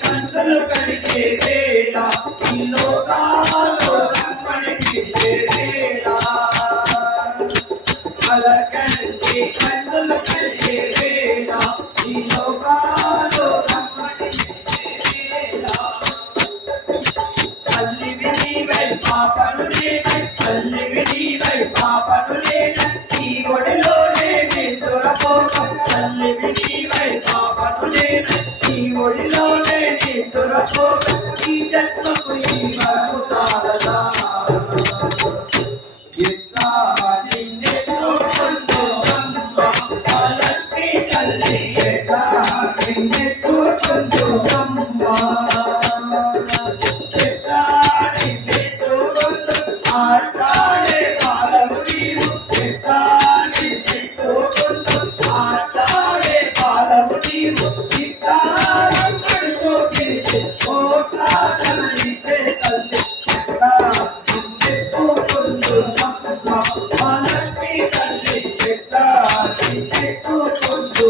కంటలు కడిగే వేళ ఈ లోకాలో రమ్మనికి వేళ అలకంటి కంటలు కడిగే వేళ ఈ లోకాలో రమ్మనికి వేళ అల్లివి నీవై పాపను లేనై అల్లివి నీవై పాపను లేనై ఈ ఒడిలోనే నిద్రపోక అల్లివి నీవై పాపను లేనై ఈ ఒడిలోనే నిద్రపోక ఈ జన్మకు ఈ వరము చాలదా ఎట్లా నిన్నెన్నో కొంచెం లక్ష్మీ తల్లి ఎట్లా నిన్నెన్నో కొంచెం ఆటాడే కాలము నీవు ఆటాడే కాలము నీవు ఇట్టారం పడుకో పిలిచే ఓట్లాడనిచే తల్లి లక్ష్మీ తల్లి ఎట్లా నిన్నెత్తు కొందు